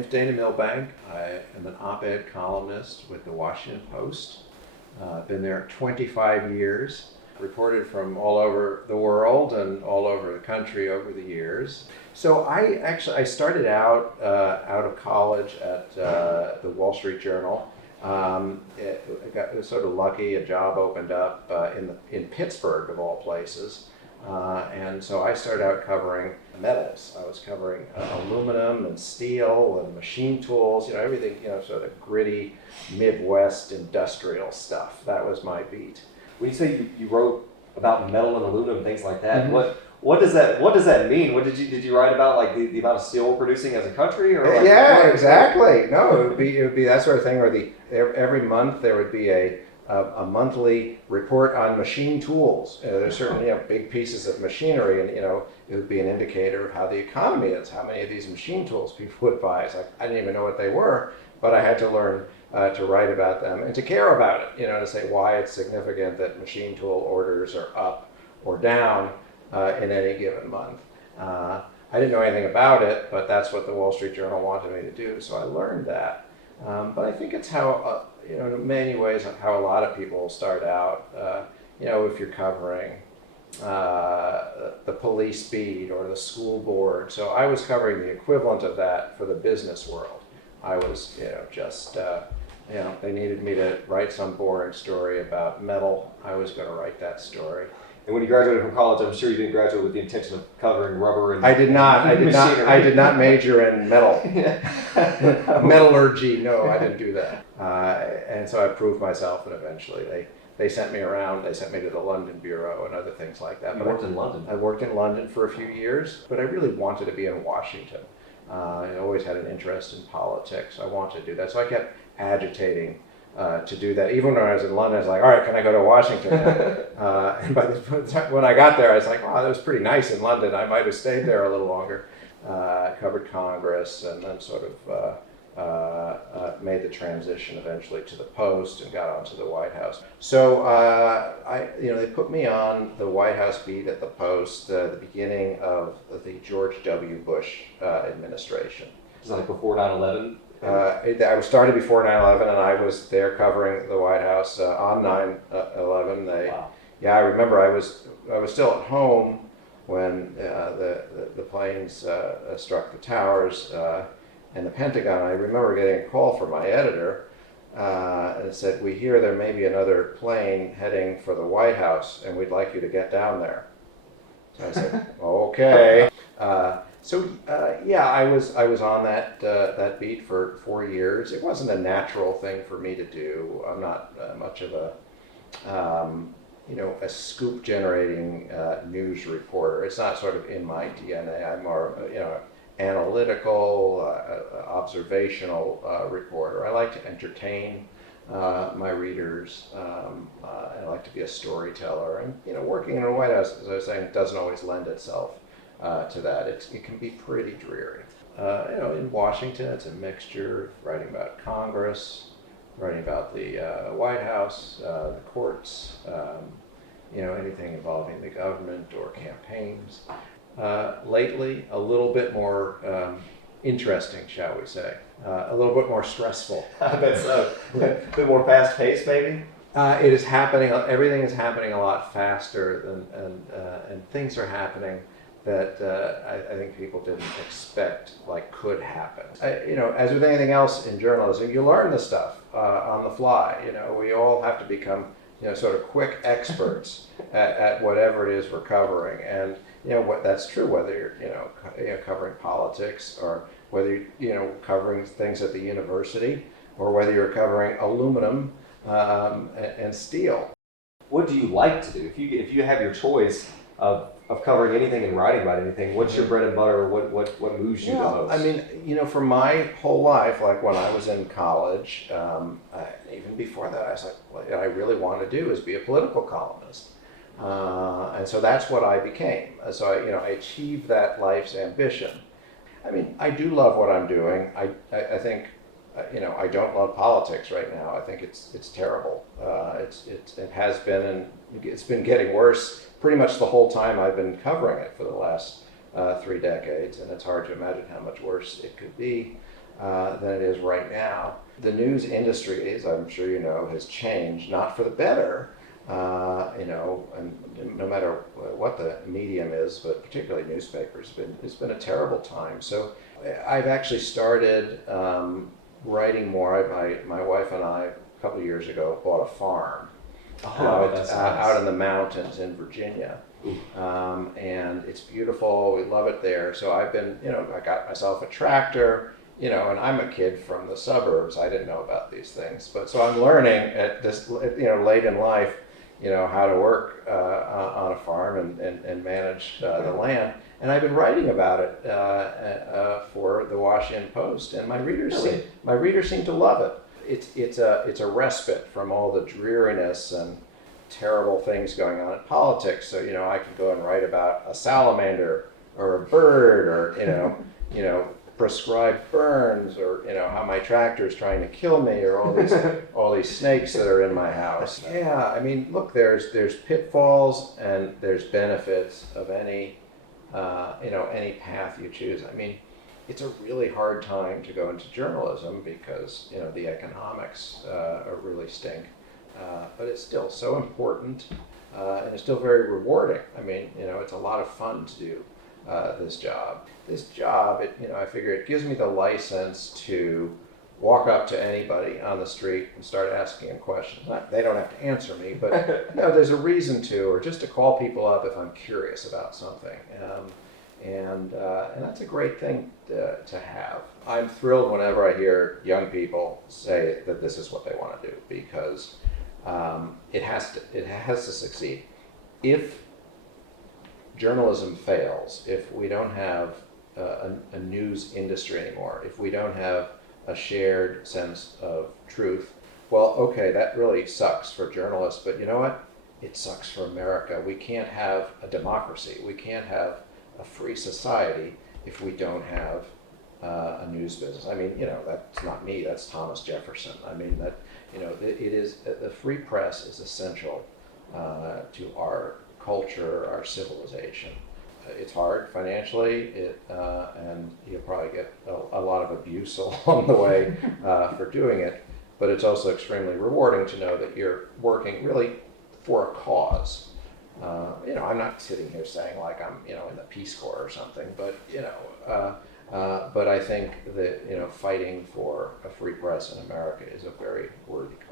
name's Dana Millbank. I am an op-ed columnist with the Washington Post. I've been there 25 years, reported from all over the world and all over the country over the years. So I started out of college at the Wall Street Journal. I got sort of lucky. A job opened up in Pittsburgh, of all places. And so I started out covering metals. I was covering aluminum and steel and machine tools, everything, sort of gritty Midwest industrial stuff. That was my beat. When you say you wrote about metal and aluminum, things like that, Mm-hmm. What does that mean? What did you write about, like the amount of steel we're producing as a country, or like, Yeah, exactly. No, it would be that sort of thing where every month there would be a monthly report on machine tools. There's certainly big pieces of machinery, and it would be an indicator of how the economy is, how many of these machine tools people would buy. It's like I didn't even know what they were, but I had to learn to write about them and to care about it. To say why it's significant that machine tool orders are up or down in any given month. I didn't know anything about it, but that's what the Wall Street Journal wanted me to do, so I learned that. But I think it's how, in many ways, how a lot of people start out. If you're covering the police beat or the school board. So I was covering the equivalent of that for the business world. I was, they needed me to write some boring story about metal. I was going to write that story. And when you graduated from college, I'm sure you didn't graduate with the intention of covering rubber and I did not machinery. I did not major in metal. Metallurgy, no, I didn't do that. And so I proved myself, and eventually they sent me around. They sent me to the London Bureau and other things like that. You worked in London? I worked in London for a few years, but I really wanted to be in Washington. I always had an interest in politics. I wanted to do that. So I kept agitating to do that. Even when I was in London, I was like, all right, can I go to Washington now? And by the time when I got there, I was like, wow, that was pretty nice in London. I might have stayed there a little longer. Covered Congress, and then sort of made the transition eventually to the Post and got onto the White House. So they put me on the White House beat at the Post the beginning of the George W. Bush administration. Is that like before 9/11? I was started before 9/11, and I was there covering the White House on 9/11. Wow. Yeah, I remember I was still at home when the planes struck the towers and the Pentagon. I remember getting a call from my editor, and it said, "We hear there may be another plane heading for the White House, and we'd like you to get down there." So I said, "Okay." I was on that beat for 4 years. It wasn't a natural thing for me to do. I'm not much of a scoop generating news reporter. It's not sort of in my DNA. I'm more analytical, observational reporter. I like to entertain my readers. And I like to be a storyteller. And working in the White House, as I was saying, doesn't always lend itself to that. It can be pretty dreary. In Washington, it's a mixture of writing about Congress, writing about the White House, the courts, anything involving the government or campaigns. Lately, a little bit more interesting, shall we say, a little bit more stressful. I bet so. A bit more fast-paced, maybe? It is happening. Everything is happening a lot faster, and things are happening that I think people didn't expect could happen. As with anything else in journalism, you learn the stuff on the fly. We all have to become sort of quick experts at whatever it is we're covering, and that's true whether you're covering politics or whether you're covering things at the university or whether you're covering aluminum and steel. What do you like to do? If you have your choice of covering anything and writing about anything, what's your bread and butter? What moves you the most? I mean, for my whole life, like when I was in college, even before that, I was like, what I really want to do is be a political columnist. And so that's what I became. So I achieved that life's ambition. I mean, I do love what I'm doing. I think, I don't love politics right now. I think it's terrible. It has been, and it's been getting worse pretty much the whole time I've been covering it for the last 3 decades, and it's hard to imagine how much worse it could be. than it is right now. The news industry, as I'm sure you know, has changed, not for the better, and no matter what the medium is, but particularly newspapers, it's been a terrible time. So I've actually started writing more. My wife and I, a couple of years ago, bought a farm out in the mountains in Virginia. And it's beautiful. We love it there. So I've been, I got myself a tractor, and I'm a kid from the suburbs. I didn't know about these things, but so I'm learning at this, late in life, how to work on a farm and manage the land. And I've been writing about it for the Washington Post, and my readers seem to love it. It's a respite from all the dreariness and terrible things going on in politics. So I can go and write about a salamander or a bird, or prescribed burns, or how my tractor is trying to kill me, or all these snakes that are in my house. Yeah, I mean, look, there's pitfalls and there's benefits of any any path you choose. I mean, it's a really hard time to go into journalism because the economics really stink. But it's still so important, and it's still very rewarding. I mean, it's a lot of fun to do this job. I figure it gives me the license to walk up to anybody on the street and start asking them questions. They don't have to answer me, but there's a reason to, or just to call people up if I'm curious about something. And that's a great thing to have. I'm thrilled whenever I hear young people say that this is what they want to do, because it has to succeed. If journalism fails, if we don't have a news industry anymore, if we don't have a shared sense of truth, well, okay, that really sucks for journalists, but you know what? It sucks for America. We can't have a democracy. We can't have a free society if we don't have a news business. I mean, that's not me, that's Thomas Jefferson. I mean, the free press is essential to our culture, our civilization. It's hard financially, and you'll probably get a lot of abuse along the way for doing it, but it's also extremely rewarding to know that you're working really for a cause. I'm not sitting here saying like I'm, in the Peace Corps or something, but but I think that fighting for a free press in America is a very worthy cause.